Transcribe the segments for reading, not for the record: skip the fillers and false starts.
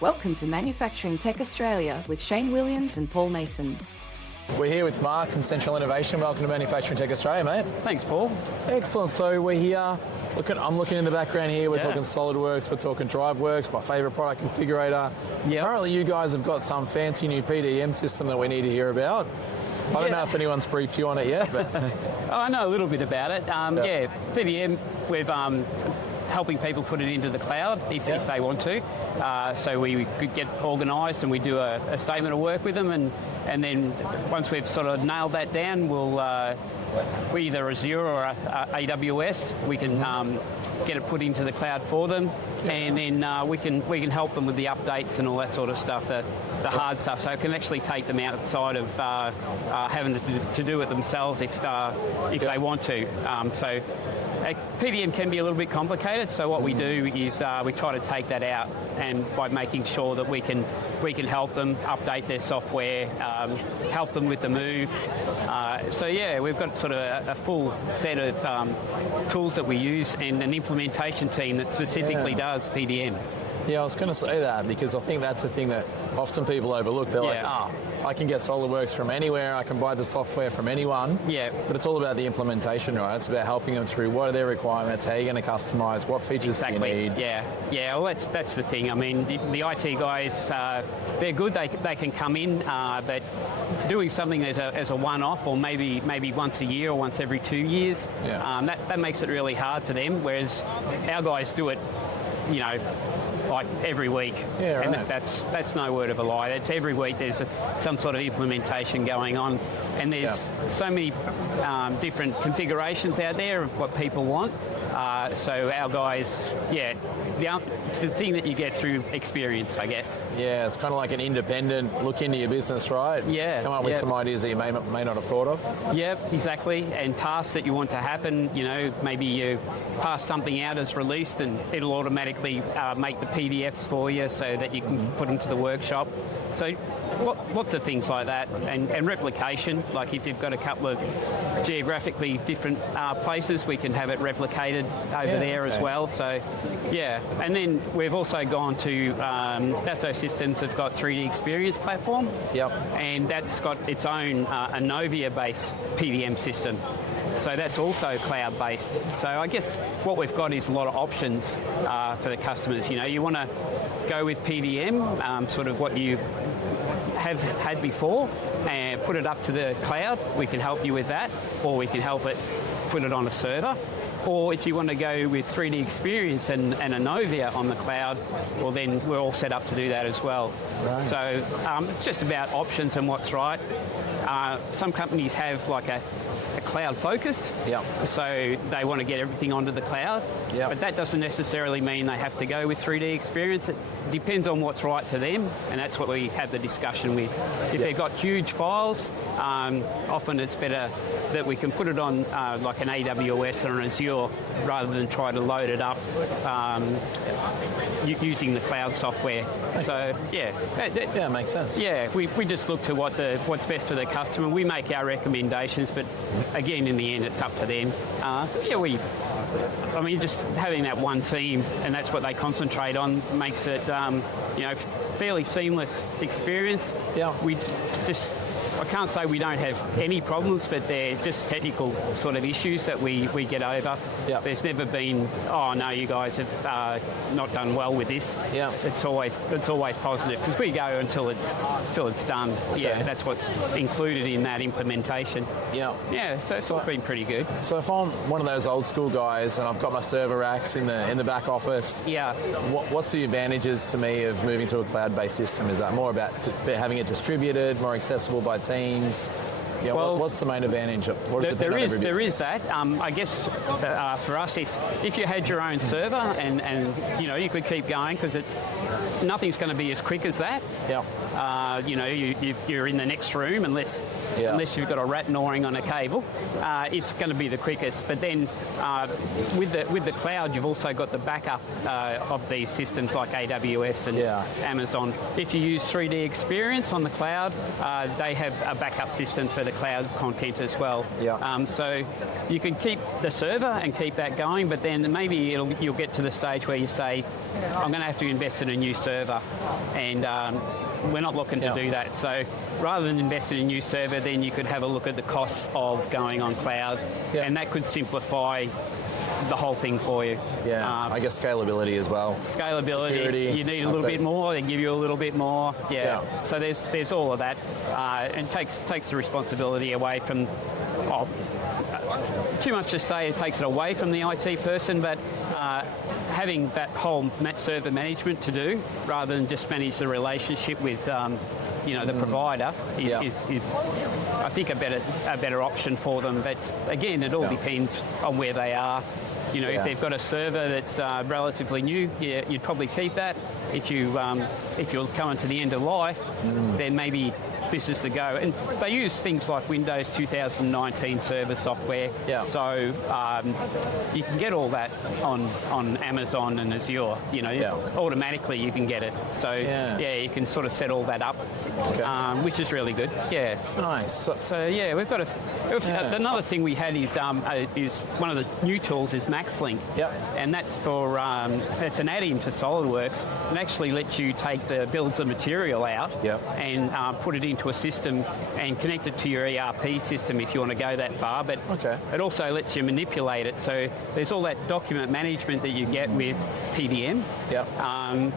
Welcome to Manufacturing Tech Australia with Shane Williams and Paul Mason. We're here with Mark from Central Innovation. Welcome to Manufacturing Tech Australia, mate. Thanks, Paul. Excellent. So we're here. I'm looking in the background here. We're talking SolidWorks. We're talking DriveWorks. My favourite product, Configurator. Apparently, you guys have got some fancy new PDM system that we need to hear about. I don't know if anyone's briefed you on it yet, but I know a little bit about it. PDM. We've helping people put it into the cloud if they want to. So we could get organised and we do a statement of work with them, and then once we've sort of nailed that down, we'll either Azure or AWS. We can get it put into the cloud for them, and then we can help them with the updates and all that sort of stuff, the hard stuff. So it can actually take them outside of having to do it themselves if they want to. So PDM can be a little bit complicated, so what we do is we try to take that out, and by making sure that we can help them update their software, help them with the move. So we've got sort of a full set of tools that we use, and an implementation team that specifically does PDM. Yeah, I was going to say that because I think that's the thing that often people overlook. They're like, I can get SolidWorks from anywhere, I can buy the software from anyone. Yeah. But it's all about the implementation, right? It's about helping them through what are their requirements, how are you going to customize, what features do you need. Yeah, well, that's the thing. I mean, the IT guys, they're good, they can come in, but doing something as a one-off, or maybe once a year or once every 2 years, that makes it really hard for them, whereas our guys do it, like every week, and that's no word of a lie. It's every week. There's some sort of implementation going on, and there's so many different configurations out there of what people want. So our guys, it's the thing that you get through experience, I guess. Yeah, it's kind of like an independent look into your business, right? Yeah. Come up with some ideas that you may not have thought of. Yep, exactly. And tasks that you want to happen, maybe you pass something out as released and it'll automatically make the PDFs for you so that you can put into the workshop. So lots of things like that, and replication, like if you've got a couple of geographically different places, we can have it replicated over there as well. So and then we've also gone to Dassault Systems have got 3D Experience platform, and that's got its own Enovia based PDM system. So that's also cloud-based. So I guess what we've got is a lot of options for the customers. You want to go with PDM, sort of what you have had before, and put it up to the cloud. We can help you with that, or we can help it put it on a server. Or if you want to go with 3D Experience and Enovia on the cloud, well then we're all set up to do that as well. Right. So it's just about options and what's right. Some companies have like a cloud focus, so they want to get everything onto the cloud, but that doesn't necessarily mean they have to go with 3D Experience. It depends on what's right for them, and that's what we have the discussion with. If they've got huge files, often it's better that we can put it on like an AWS or an Azure rather than try to load it up using the cloud software. So it makes sense. Yeah, we just look to what's best for the customer. We make our recommendations, but again, in the end, it's up to them. Just having that one team, and that's what they concentrate on, makes it fairly seamless experience. I can't say we don't have any problems, but they're just technical sort of issues that we get over. There's never been, oh no, you guys have not done well with this. It's always positive, because we go until it's done. Okay. That's what's included in that implementation. So it's been pretty good. So if I'm one of those old school guys and I've got my server racks in the back office, what's the advantages to me of moving to a cloud-based system? Is that more about having it distributed, more accessible by teams? What's the main advantage? There is that. I guess for us, if you had your own server and you could keep going, because nothing's going to be as quick as that. You're in the next room unless you've got a rat gnawing on a cable. It's going to be the quickest. But then with the cloud, you've also got the backup of these systems like AWS and Amazon. If you use 3D Experience on the cloud, they have a backup system for the cloud content as well. Yeah. So you can keep the server and keep that going, but then maybe you'll get to the stage where you say, I'm going to have to invest in a new server, and we're not looking to do that. So rather than invest in a new server, then you could have a look at the costs of going on cloud, and that could simplify the whole thing for you. Yeah, I guess scalability as well. Scalability, security, you need a little bit more, they give you a little bit more. Yeah. So there's all of that, and takes the responsibility away from. Too much to say, it takes it away from the IT person, but having that whole server management to do, rather than just manage the relationship with the provider, is I think a better option for them. But again, it all depends on where they are. If they've got a server that's relatively new, you'd probably keep that. If you're coming to the end of life, then maybe this is the go. And they use things like Windows 2019 server software. Yeah. So you can get all that on Amazon and Azure. Automatically you can get it. So you can sort of set all that up, which is really good. Yeah. Nice. So yeah, we've got another thing we had is one of the new tools is MaxLink. Yep. And that's for it's an add-in for SolidWorks, and actually lets you take the bills of material out and put it into a system and connect it to your ERP system if you want to go that far. But it also lets you manipulate it. So there's all that document management that you get with PDM. Yep.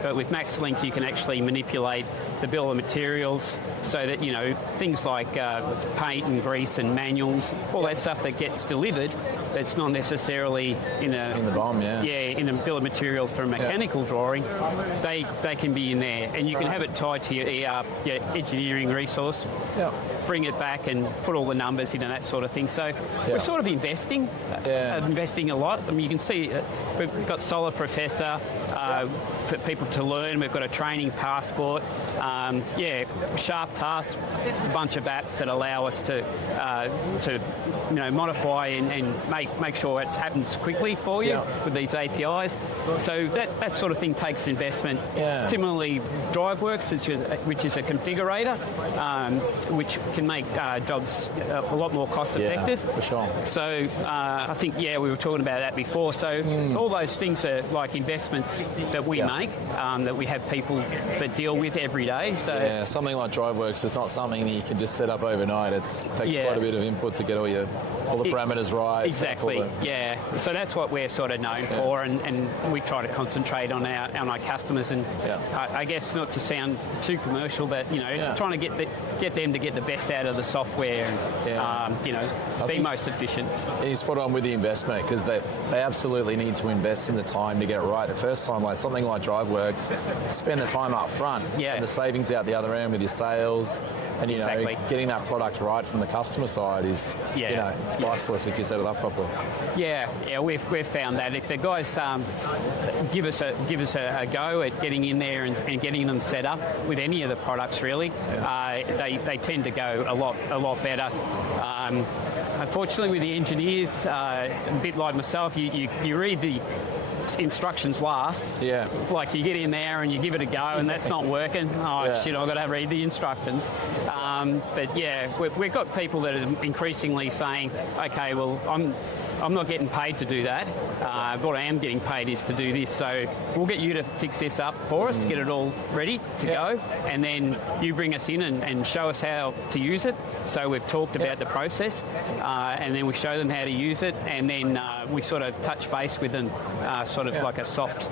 But with MaxLink, you can actually manipulate the bill of materials so that things like paint and grease and manuals, all that stuff that gets delivered, that's not necessarily in the BOM, in a bill of materials for a mechanical drawing, they can be in there, and you can have it tied to your engineering resource. Bring it back and put all the numbers in and that sort of thing. So we're sort of investing a lot. I mean, you can see we've got Solid Professor for people to learn. We've got a training passport. Sharp Task, a bunch of apps that allow us to modify and make sure it happens quickly for you with these APIs. So that sort of thing takes investment. Similarly, DriveWorks, which is a configurator, which can make jobs a lot more cost effective. For sure. So I think we were talking about that before. So all those things are like investments that we make, that we have people that deal with every day. So something like DriveWorks is not something that you can just set up overnight. It takes quite a bit of input to get all the parameters right. Exactly. So that's what we're sort of known for, and we try to concentrate on our customers. And I guess not to sound too commercial, but trying to get them to get the best out of the software and be most efficient. You're spot on with the investment, because they absolutely need to invest in the time to get it right the first time. Like something like DriveWorks, spend the time up front and the savings out the other end with your sales, and getting that product right from the customer side is it's priceless if you set it up properly. We've found that if the guys give us a go at getting in there and getting them set up with any of the products, really, they tend to go a lot better. Unfortunately, with the engineers, a bit like myself, you read the instructions last. Like you get in there and you give it a go and that's not working. Shit, I've got to read the instructions. But we've got people that are increasingly saying, okay, well, I'm not getting paid to do that. What I am getting paid is to do this. So we'll get you to fix this up for us, to get it all ready to go, and then you bring us in and show us how to use it. So we've talked about the process, and then we show them how to use it, and then we sort of touch base with them, sort of like a soft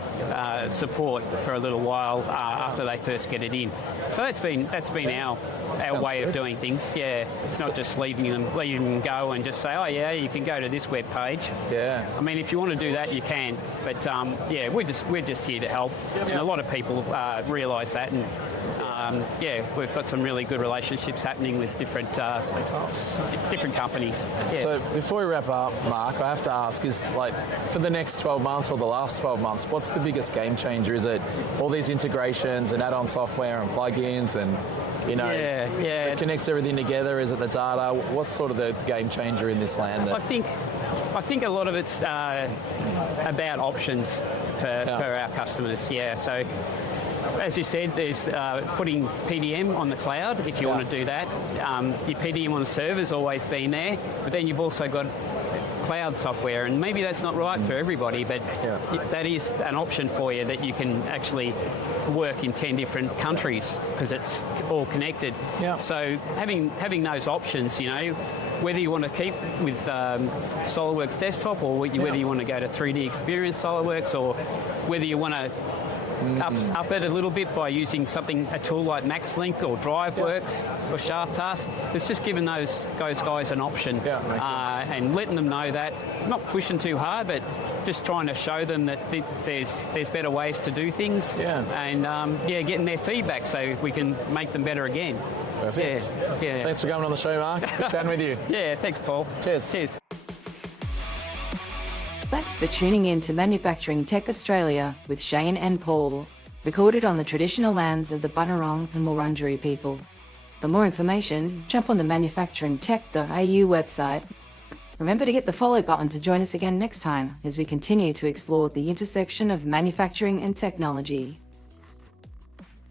support for a little while after they first get it in. So that's been our way of doing things. It's not just leaving them go and just say, you can go to this web page. I mean, if you want to do that, you can. But we're just here to help. And a lot of people realise that, and we've got some really good relationships happening with different companies. So before we wrap up, Mark, I have to ask, is like for the next 12 months or the last 12 months, what's the biggest game changer? Is it all these integrations and add-on software and plugins and that connects everything together? Is it the data? What's sort of the game changer in this land? I think a lot of it's about options for our customers. So as you said, there's putting PDM on the cloud if you want to do that. Your PDM on the server's always been there, but then you've also got cloud software, and maybe that's not right for everybody, but that is an option for you, that you can actually work in 10 different countries because it's all connected. So having those options, you know, whether you want to keep with SolidWorks desktop, or whether you want to go to 3D Experience SolidWorks, or whether you want to up it a little bit by using a tool like MaxLink or DriveWorks or SharpTask. It's just giving those guys an option, and letting them know that, not pushing too hard, but just trying to show them that there's better ways to do things, and getting their feedback so we can make them better again. Perfect. Thanks for coming on the show, Mark. Good chatting with you. Thanks, Paul. Cheers. Thanks for tuning in to Manufacturing Tech Australia with Shane and Paul, recorded on the traditional lands of the Bunurong and Wurundjeri people. For more information, jump on the manufacturingtech.au website. Remember to hit the follow button to join us again next time as we continue to explore the intersection of manufacturing and technology.